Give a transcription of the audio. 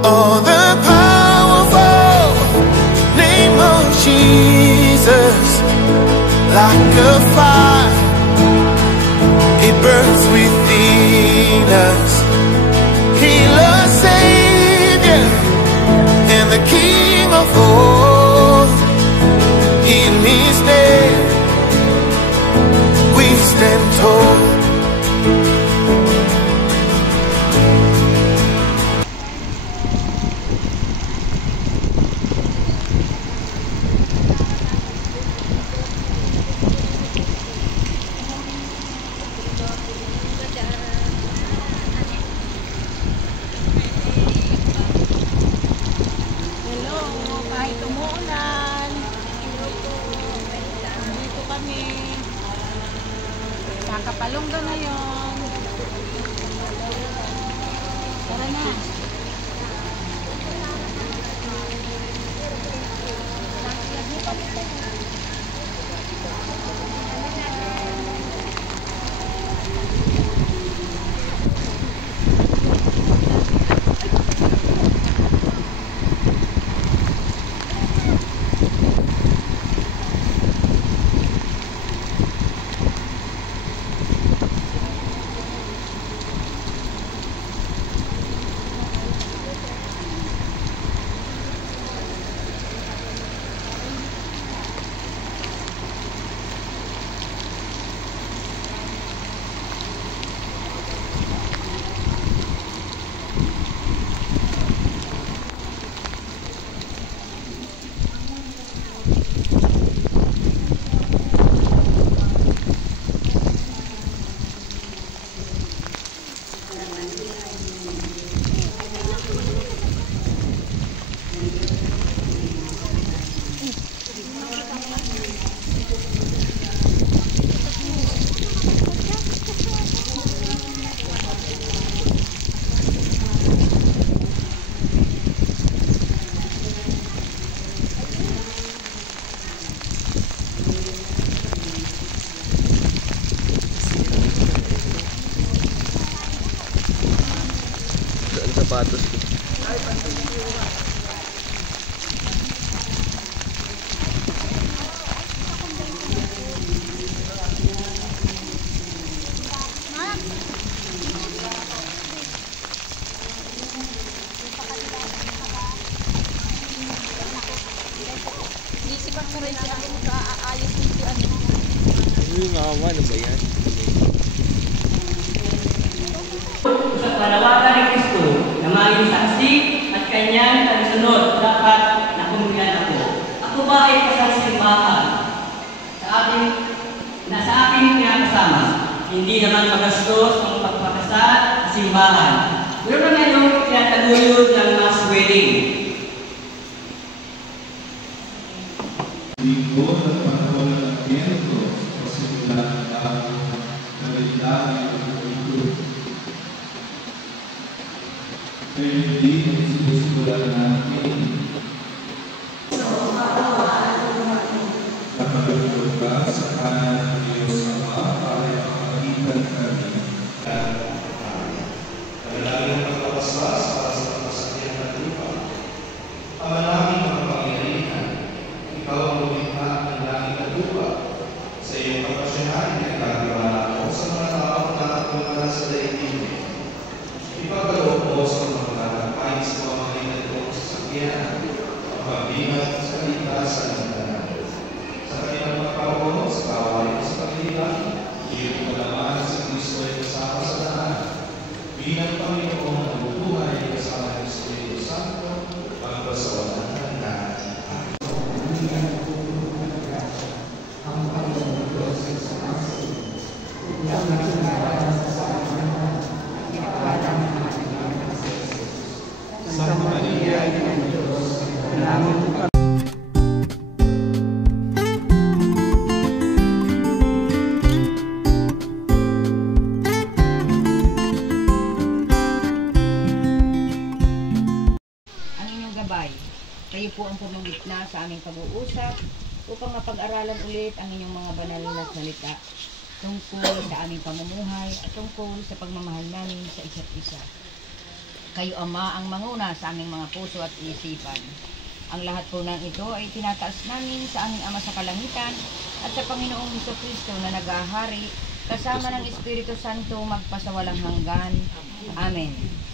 Oh, the powerful name of Jesus, like a fire, it burns within us. Healer, Savior, and the King of all. In His name we stand tall. Kapalong doon na yun. Tara na. Sapatos ko. Isip ako rin siya kung mag-aayos nito ano. Ano nga ano ba yan? Sa panawagan ni Kristo na maging saksi at kanyang tagasunod dapat nakumbyan ako. Ako ba ay pasasimbahan sa aking pinakasama? Hindi naman magastos ang pagpakasal sa simbahan. Pero na ngayong tinataguyod ng mass wedding. Lingkod at panahon ng Advento, pasimulan ang kagalitan ng ito. Kaya hindi sinusimulan natin na maglulog ka sa kanan ng Diyos Ama para ipamagitan kami at Panalangin ng pagpapaslas para sa pagpasakyan ng lupa. Panalangin ng kapangyarihan. Ikaw ang lumikha ng langit at lupa. Sa iyong kapasyahan, nagkagawa ako sa mga taong nakapunta sa daigdig. Ipagkaloob mo sa mga nagkakay sa pamamagitan ng sasakyan, ang pagbigat sa kaligtasan ng tanan. Sa kanilang pagkakaroon sa kawalan sa pagbigat, iyong malaman sa Kristo ay kasama sa lahat. Bilang Panginoon ang buhay kasama ng Espiritu Santo, magpasawalan ng lahat. Santa Maria, Ina ng Diyos, salamat po kami. Kayo po ang pumangitna sa aming pag-uusap upang mapag-aralan ulit ang inyong mga banal na salita tungkol sa aming pamumuhay at tungkol sa pagmamahal namin sa isa't isa. Kayo, Ama, ang manguna sa aming mga puso at isipan. Ang lahat po ng ito ay tinataas namin sa aming Ama sa kalangitan at sa Panginoong Jesucristo na nag-ahari kasama ng Espiritu Santo magpasawalang hanggan. Amen.